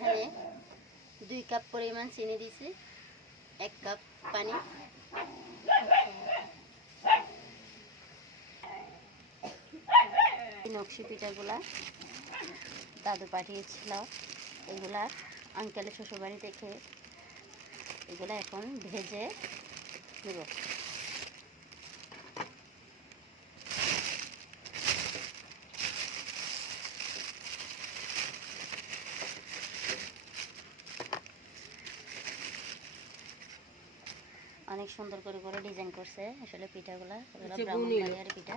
এখানে 2 কাপ পরিমাণ চিনি দিয়েছি, 1 কাপ পানি। নকশি পিঠাগুলা দাদু পাঠিয়েছিল, এগুলা আঙ্কেলের শ্বশুরবাড়ি থেকে। এগুলা এখন ভেজে নেব। অনেক সুন্দর করে করে ডিজাইন করছে আসলে পিঠাগুলা, এগুলো ব্রাহ্মণবাড়িয়ার পিঠা।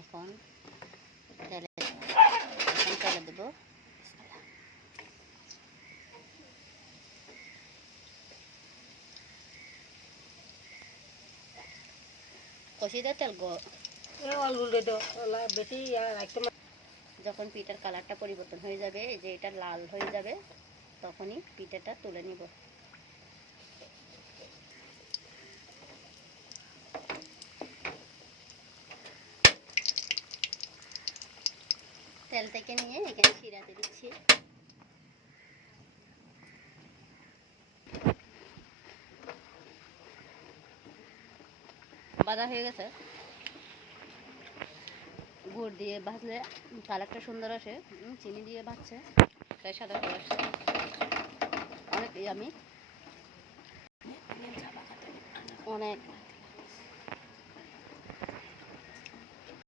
এখন তেলে দেবো। কষিয়ে তেল বেশি। যখন পিঠার কালারটা পরিবর্তন হয়ে যাবে, এই যে এটা লাল হয়ে যাবে, তখনই পিঠাটা তুলে নিব। তেল থেকে নিয়ে এখানে শিরাতে দিচ্ছি। ভাজা হয়ে গেছে। গুড় দিয়ে ভাজলে কালারটা সুন্দর আসে, চিনি দিয়ে ভাজছে তাই সাদা কালার আসছে। অনেক ইয়ামি, অনেক